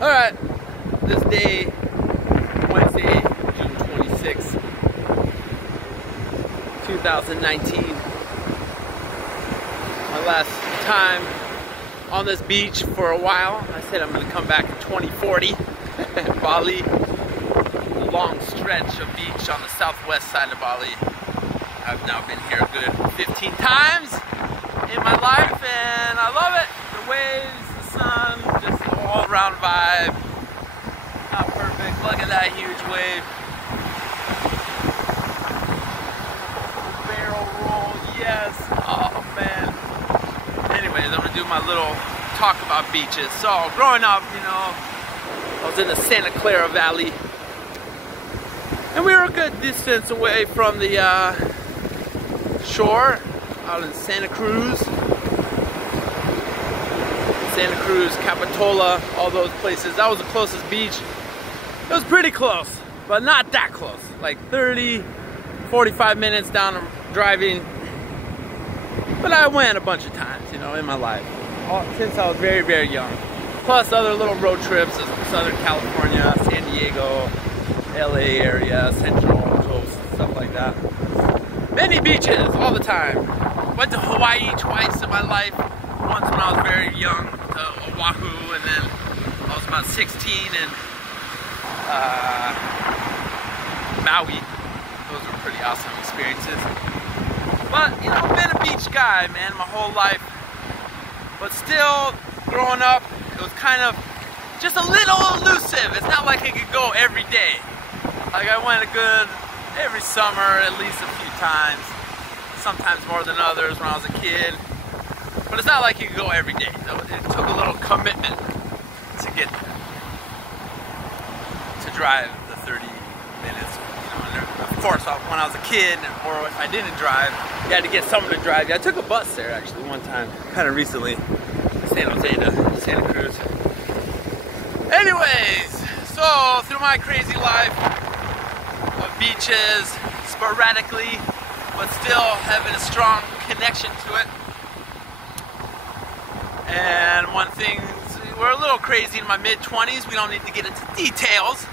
Alright, this day, Wednesday, June 26th, 2019. My last time on this beach for a while. I said I'm going to come back in 2040. Bali, a long stretch of beach on the southwest side of Bali. I've now been here a good 15 times in my life and I love it. The waves, the sun, just an all-around vibe. Not perfect. Look at that huge wave. Barrel roll, yes. Oh man. Anyways, I'm gonna do my little talk about beaches. So, growing up, you know, I was in the Santa Clara Valley, and we were a good distance away from the shore, out in Santa Cruz, Capitola, all those places. That was the closest beach. It was pretty close, but not that close. Like 30, 45 minutes down driving. But I went a bunch of times, you know, in my life, since I was very, very young. Plus other little road trips to Southern California, San Diego, LA area, Central Coast, stuff like that. Many beaches, all the time. Went to Hawaii twice in my life. Once when I was very young, to Oahu, and then I was about 16 in Maui. Those were pretty awesome experiences. But, you know, I've been a beach guy, man, my whole life. But still, growing up, it was kind of just a little elusive. It's not like I could go every day. Like, I went every summer, at least a few times. Sometimes more than others when I was a kid. But it's not like you could go every day. It took a little commitment to get there. To drive the 30 minutes. Of course, when I was a kid, or if I didn't drive, you had to get someone to drive you. I took a bus there actually one time, kind of recently, San Jose to Santa Cruz. Anyways, so through my crazy life of beaches, sporadically, but still having a strong connection to it. And one thing, we're a little crazy in my mid-20s. We don't need to get into details.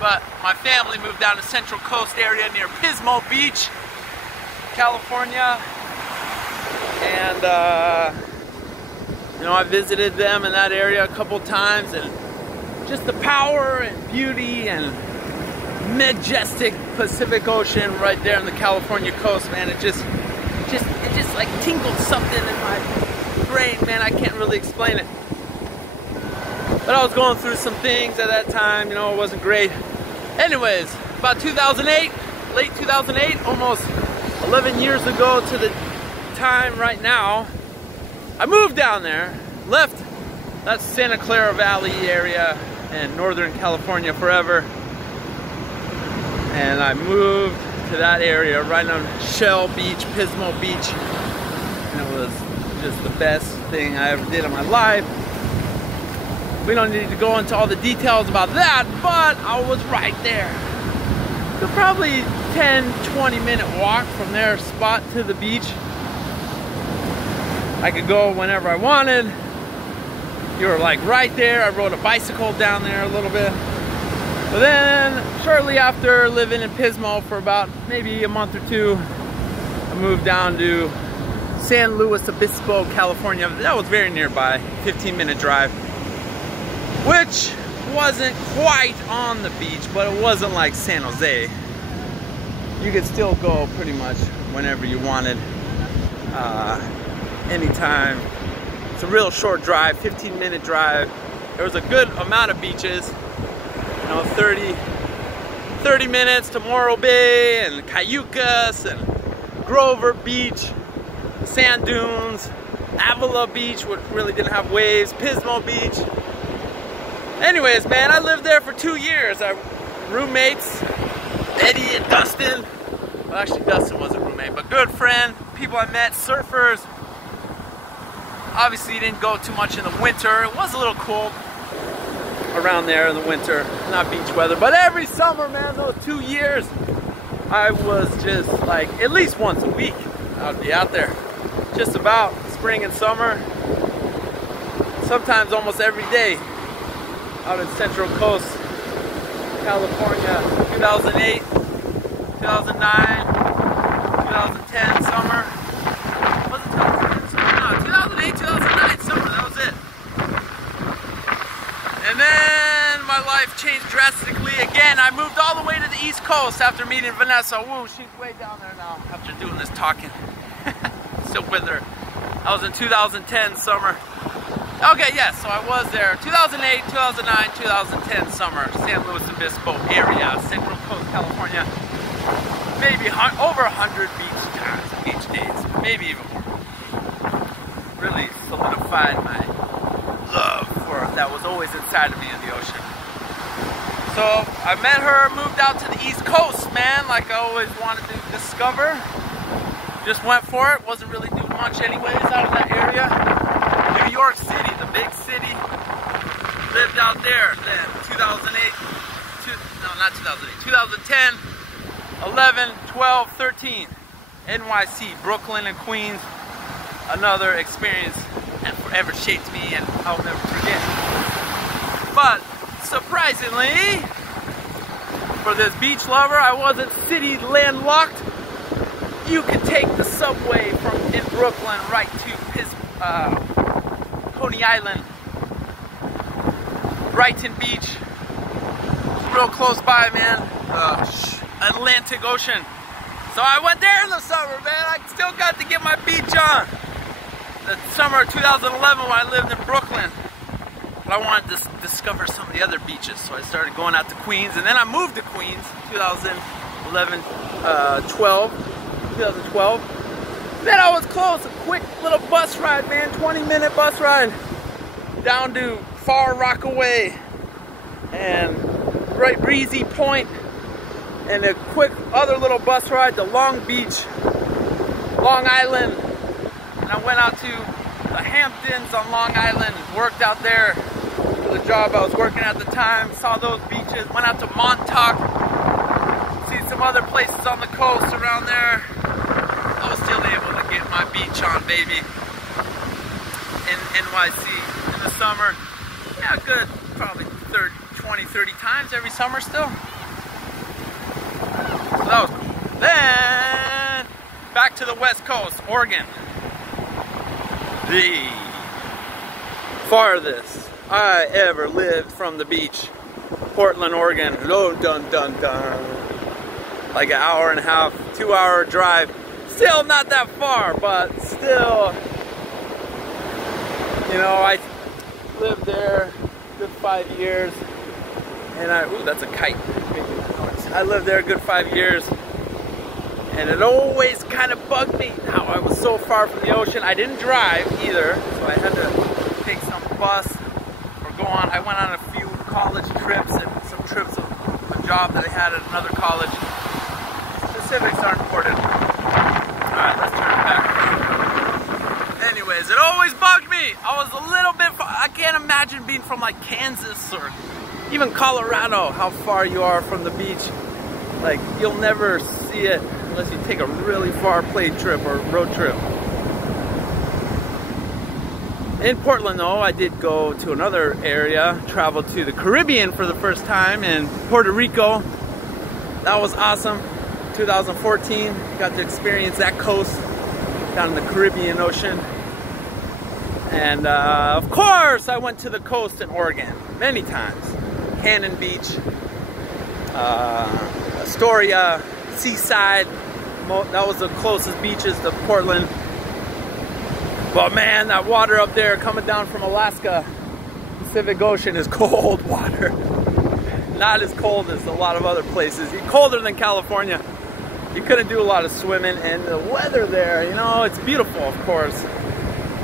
But my family moved down to Central Coast area near Pismo Beach, California. And, you know, I visited them in that area a couple times. And just the power and beauty and majestic Pacific Ocean right there on the California coast, man. It just like tingled something in my brain, man. I can't really explain it. But I was going through some things at that time, you know, it wasn't great. Anyways, about 2008, late 2008, almost 11 years ago to the time right now, I moved down there, left that Santa Clara Valley area in Northern California forever, and I moved to that area right on Shell Beach, Pismo Beach, and it was just the best thing I ever did in my life. We don't need to go into all the details about that, but I was right there. So probably 10-20 minute walk from their spot to the beach. I could go whenever I wanted. You were like right there. I rode a bicycle down there a little bit. But then shortly after living in Pismo for about maybe a month or two, I moved down to San Luis Obispo, California. That was very nearby, 15-minute drive. Which wasn't quite on the beach, but it wasn't like San Jose. You could still go pretty much whenever you wanted, anytime. It's a real short drive, 15-minute drive. There was a good amount of beaches, you know, 30 minutes to Morro Bay and Cayucas and Grover Beach, sand dunes, Avila Beach, which really didn't have waves, Pismo Beach. Anyways, man, I lived there for 2 years. I roommates, Eddie and Dustin. Well, actually, Dustin was a roommate, but good friend, people I met, surfers. Obviously, didn't go too much in the winter. It was a little cold around there in the winter, not beach weather. But every summer, man, those 2 years, I was just like, at least once a week, I would be out there. Just about spring and summer. Sometimes almost every day. out in Central Coast, California, 2008, 2009, 2010 summer. Was it 2010 summer? No, 2008, 2009 summer, that was it. And then my life changed drastically again. I moved all the way to the East Coast after meeting Vanessa. Woo, she's way down there now after doing this talking. Still with her. That was in 2010 summer. Okay, yes, so I was there 2008, 2009, 2010 summer, San Luis Obispo area, Central Coast, California. Maybe over 100 beach days, maybe even more. Really solidified my love for that was always inside of me in the ocean. So I met her, moved out to the East Coast, man, like I always wanted to discover. Just went for it, wasn't really doing much anyways out of that area. New York City, the big city. Lived out there then, 2008, no, not 2008, 2010, 11, 12, 13. NYC, Brooklyn and Queens. Another experience that forever shaped me and I'll never forget. But surprisingly, for this beach lover, I wasn't city landlocked. You could take the subway from in Brooklyn right to Coney Island, Brighton Beach. It's real close by, man. Atlantic Ocean. So I went there in the summer, man. I still got to get my beach on. The summer of 2011 when I lived in Brooklyn. But I wanted to discover some of the other beaches, so I started going out to Queens, and then I moved to Queens 2011, 2012. Then I was close, a quick little bus ride, man, 20-minute bus ride down to Far Rockaway and right Breezy Point, and a quick other little bus ride to Long Beach, Long Island. And I went out to the Hamptons on Long Island, worked out there for the job I was working at the time, saw those beaches, went out to Montauk, see some other places on the coast around there. I was still able to get my beach on, baby, in NYC in the summer. Yeah, good, probably 20, 30 times every summer still. So that was cool. Then, back to the West Coast, Oregon. The farthest I ever lived from the beach, Portland, Oregon. Oh, dun dun dun. Like an hour and a half, 2-hour drive. Still not that far, but still, you know, I lived there a good 5 years, and ooh, that's a kite. I lived there a good 5 years, and it always kind of bugged me how I was so far from the ocean. I didn't drive either, so I had to take some bus or go on. I went on a few college trips and some trips of a job that I had at another college. Specifics aren't important. Alright, let's turn it back. Anyways, it always bugged me. I was a little bit far. I can't imagine being from like Kansas or even Colorado, how far you are from the beach. Like, you'll never see it unless you take a really far plane trip or road trip. In Portland though, I did go to another area, traveled to the Caribbean for the first time in Puerto Rico. That was awesome. 2014, got to experience that coast down in the Caribbean Ocean. And of course, I went to the coast in Oregon many times. Cannon Beach, Astoria, Seaside. That was the closest beaches to Portland. But man, that water up there coming down from Alaska, Pacific Ocean, is cold water. Not as cold as a lot of other places. Colder than California. You couldn't do a lot of swimming, and the weather there, you know, it's beautiful, of course.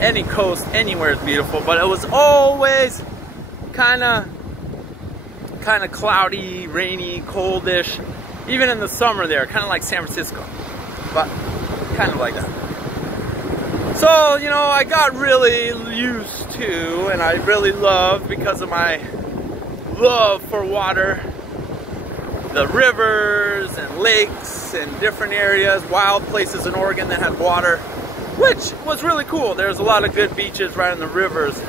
Any coast, anywhere is beautiful, but it was always kind of cloudy, rainy, coldish. Even in the summer there, kind of like San Francisco, but kind of like that. So, you know, I got really used to, and I really loved, because of my love for water, the rivers and lakes and different areas, wild places in Oregon that had water, which was really cool. There's a lot of good beaches right on the rivers.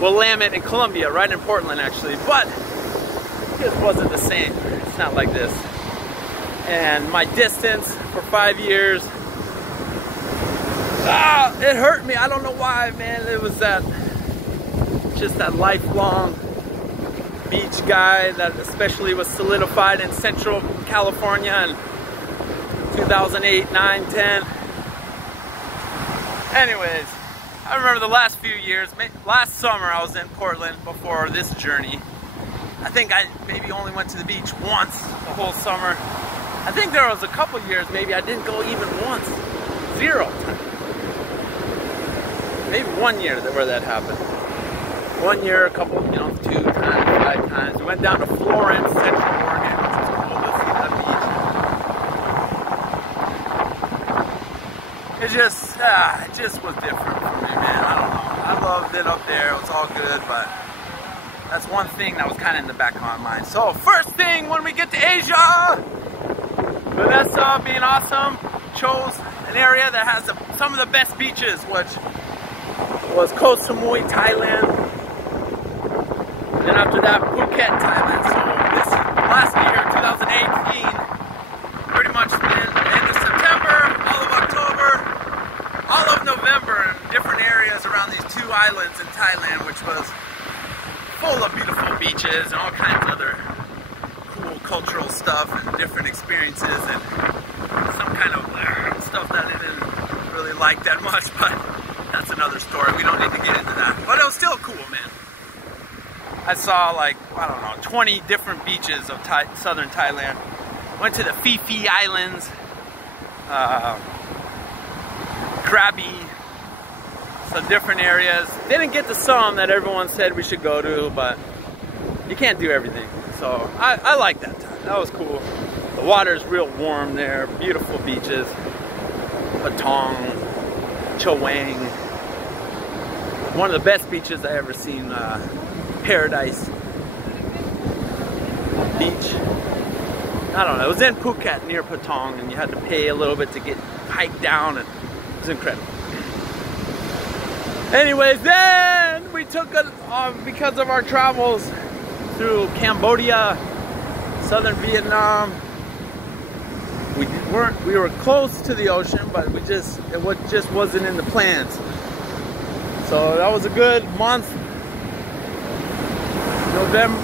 Willamette in Colombia, right in Portland actually, but it just wasn't the same. It's not like this. And my distance for 5 years, it hurt me. I don't know why, man. It was just that lifelong beach guy that especially was solidified in Central California in 2008, 9, 10. Anyways, I remember the last few years, last summer I was in Portland before this journey. I think I maybe only went to the beach once the whole summer. I think there was a couple years maybe I didn't go even once. 0 times. Maybe 1 year where that happened. 1 year, a couple, 2 times, 5 times. We went down to Florence, Central Oregon, which was cool to see that beach. It just was different for me, man. I don't know. I loved it up there. It was all good, but that's one thing that was kind of in the back of my mind. So first thing when we get to Asia, Vanessa, being awesome, chose an area that has some of the best beaches, which was Koh Samui, Thailand. Then after that, Phuket, Thailand. So this last year, 2018, pretty much spent the end of September, all of October, all of November in different areas around these 2 islands in Thailand, which was full of beautiful beaches and all kinds of other cool cultural stuff and different experiences and some kind of stuff that I didn't really like that much, but that's another story. We don't need to get into that. But it was still cool, man. I saw like, I don't know, 20 different beaches of southern Thailand. Went to the Phi Phi Islands, Krabi, some different areas. Didn't get to some that everyone said we should go to, but you can't do everything. So I like that time. That was cool. The water's real warm there. Beautiful beaches. Patong, Chaweng. One of the best beaches I ever seen. Paradise Beach. I don't know. It was in Phuket near Patong, and you had to pay a little bit to get hiked down, and it was incredible. Anyways, then we took because of our travels through Cambodia, southern Vietnam. We were close to the ocean, but it just wasn't in the plans. So that was a good month. November,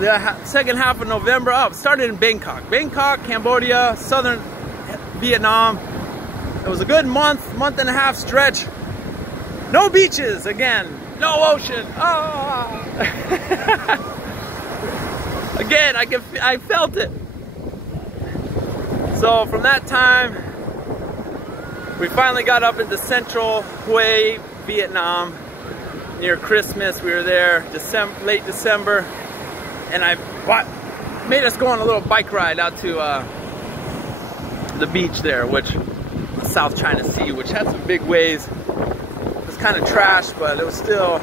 the second half of November. Started in Bangkok, Cambodia, southern Vietnam. It was a good month and a half stretch. No beaches again, no ocean. Again, I felt it. So from that time, we finally got up into Central Hue, Vietnam. Near Christmas, we were there late December, and made us go on a little bike ride out to the beach there, which South China Sea, which had some big waves. It was kind of trash, but it was still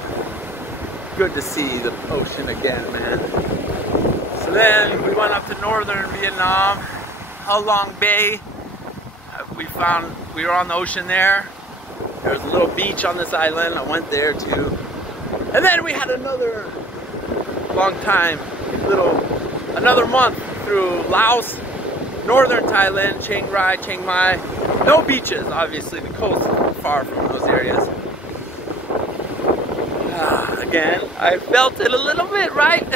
good to see the ocean again, man. So then we went up to northern Vietnam, Ha Long Bay. We were on the ocean there. There was a little beach on this island. I went there too. And then we had another month through Laos, northern Thailand, Chiang Rai, Chiang Mai. No beaches, obviously. The coast is far from those areas. Again, I felt it a little bit, right?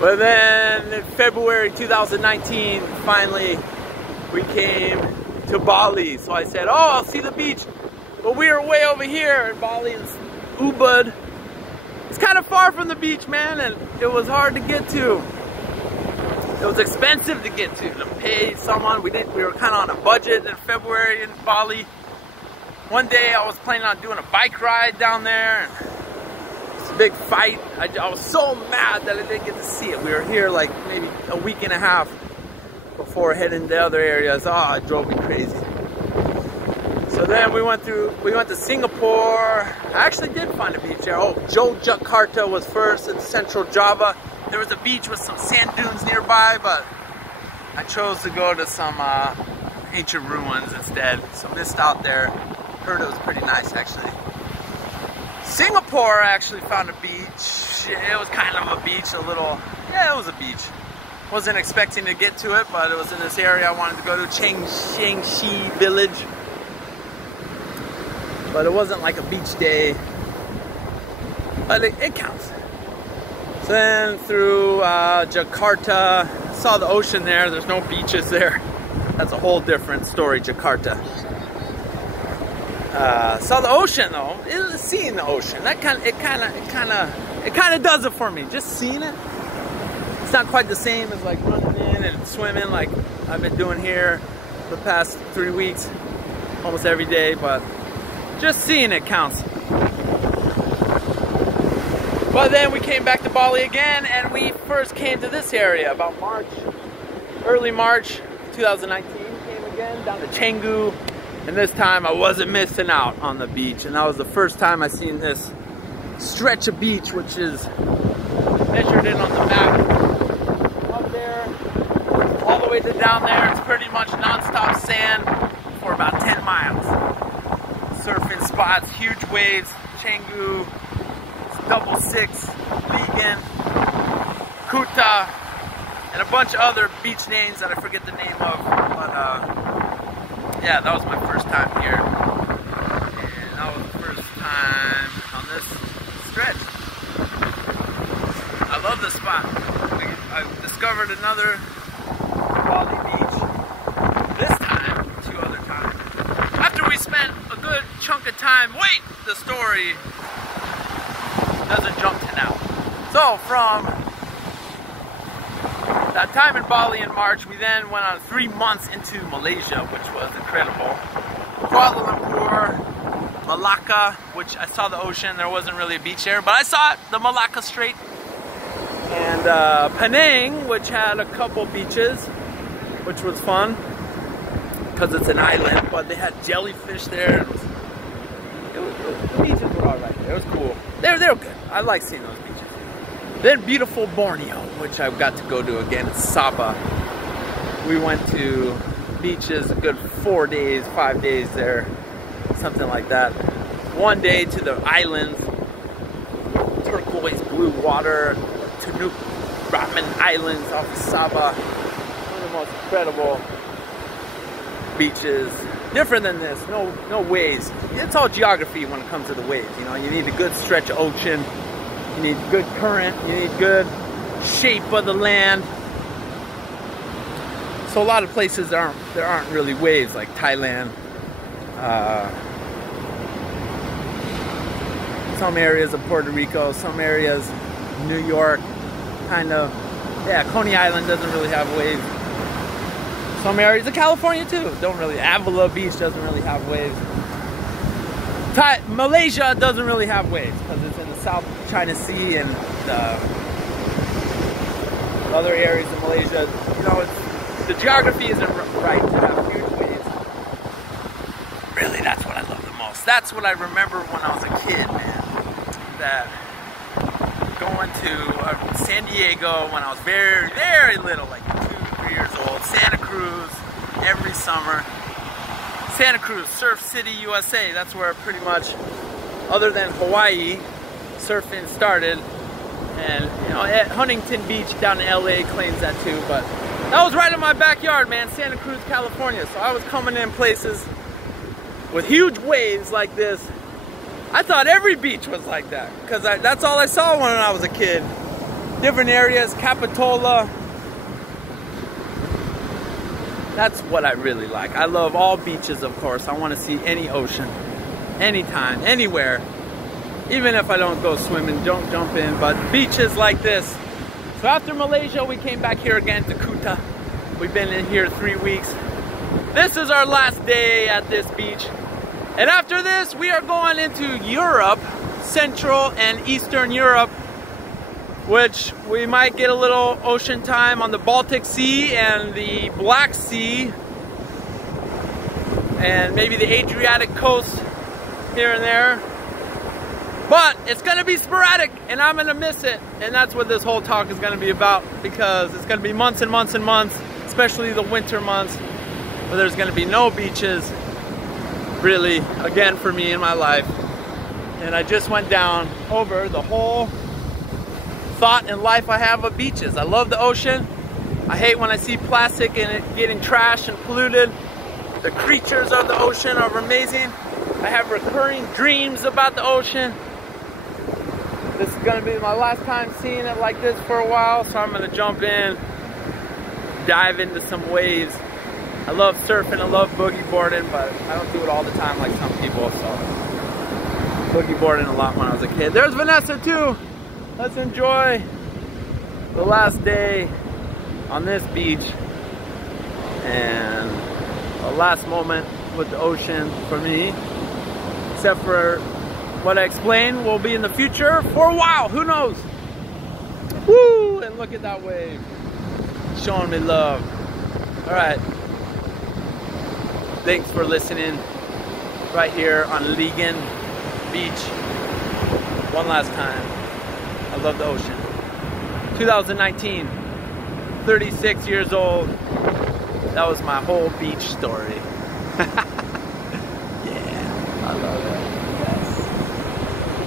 But then in February 2019, finally, we came to Bali. So I said, I'll see the beach. But we were way over here in Bali, in Ubud. It's kind of far from the beach, man, and it was hard to get to. It was expensive to get to pay someone. We were kind of on a budget in February in Bali. One day I was planning on doing a bike ride down there, and it's a big fight. I was so mad that I didn't get to see it. We were here like maybe a week and a half before heading to other areas. It drove me crazy. So then we went to Singapore. I actually did find a beach there. Yogyakarta was first in central Java. There was a beach with some sand dunes nearby, but I chose to go to some ancient ruins instead. So missed out there. Heard it was pretty nice actually. Singapore, I actually found a beach. It was kind of a beach, yeah, it was a beach. Wasn't expecting to get to it, but it was in this area I wanted to go to, Changshi Village. But it wasn't like a beach day, but it counts. So then through Jakarta, saw the ocean there. There's no beaches there. That's a whole different story, Jakarta. Saw the ocean though. Seeing the ocean, it kind of does it for me. Just seeing it. It's not quite the same as like running in and swimming like I've been doing here the past 3 weeks, almost every day. But just seeing it counts. But then we came back to Bali again, and we first came to this area about March, early March 2019. Came again down to Canggu. And this time I wasn't missing out on the beach, and that was the first time I seen this stretch of beach, which is measured in on the map. Up there, all the way to down there, it's pretty much non-stop sand for about 10 miles. Surfing spots, huge waves, Canggu, 666, Leigan, Kuta, and a bunch of other beach names that I forget the name of, but yeah, that was my first time here, and that was the first time on this stretch. I love this spot. I discovered another Bali beach, this time, 2 other times. After we spent a good chunk of time, wait, the story doesn't jump to now. So from that time in Bali in March, we then went on 3 months into Malaysia, which was incredible. Kuala Lumpur, Malacca, which I saw the ocean. There wasn't really a beach there, but I saw it, the Malacca Strait. And Penang, which had a couple beaches, which was fun because it's an island, but they had jellyfish there. The beaches were alright. It was cool. They were good. I like seeing those beaches. Then beautiful Borneo, which I've got to go to again, Sabah. We went to beaches a good 4 days, 5 days there, something like that. 1 day to the islands, turquoise blue water, Tanuk Ramen Islands off of Sabah. One of the most incredible beaches. Different than this, no waves. It's all geography when it comes to the waves. You know, you need a good stretch of ocean. You need good current, you need good shape of the land. So a lot of places there aren't really waves, like Thailand. Some areas of Puerto Rico, some areas New York, kind of. Yeah, Coney Island doesn't really have waves. Some areas of California too don't really. Avila Beach doesn't really have waves. Malaysia doesn't really have waves because it's in the South China Sea and the other areas of Malaysia. You know, the geography isn't right to have huge waves. Really, that's what I love the most. That's what I remember when I was a kid, man. That going to San Diego when I was very, very little, like 2, 3 years old. Santa Cruz every summer. Santa Cruz, Surf City, USA. That's where pretty much, other than Hawaii, surfing started. And you know, at Huntington Beach down in LA claims that too. But that was right in my backyard, man. Santa Cruz, California. So I was coming in places with huge waves like this. I thought every beach was like that because that's all I saw when I was a kid. Different areas, Capitola. That's what I really like. I love all beaches, of course. I want to see any ocean, anytime, anywhere. Even if I don't go swimming, don't jump in, but beaches like this. So after Malaysia, we came back here again to Kuta. We've been in here 3 weeks. This is our last day at this beach. And after this, we are going into Europe, Central and Eastern Europe, which we might get a little ocean time on the Baltic Sea and the Black Sea, and maybe the Adriatic coast here and there. But it's gonna be sporadic and I'm gonna miss it. And that's what this whole talk is gonna be about, because it's gonna be months and months and months, especially the winter months, where there's gonna be no beaches, really, again for me in my life. and I just went down over the whole thought and life I have of beaches. I love the ocean. I hate when I see plastic and it getting trashed and polluted. The creatures of the ocean are amazing. I have recurring dreams about the ocean. This is gonna be my last time seeing it like this for a while, so I'm gonna jump in, dive into some waves. I love surfing, I love boogie boarding, but I don't do it all the time like some people, so. Boogie boarding a lot when I was a kid. There's Vanessa too. Let's enjoy the last day on this beach and the last moment with the ocean for me. Except for what I explained will be in the future for a while, who knows? Woo! And look at that wave, showing me love. All right, thanks for listening right here on Leigan Beach. One last time, I love the ocean. 2019, 36 years old. That was my whole beach story. Yeah, I love it.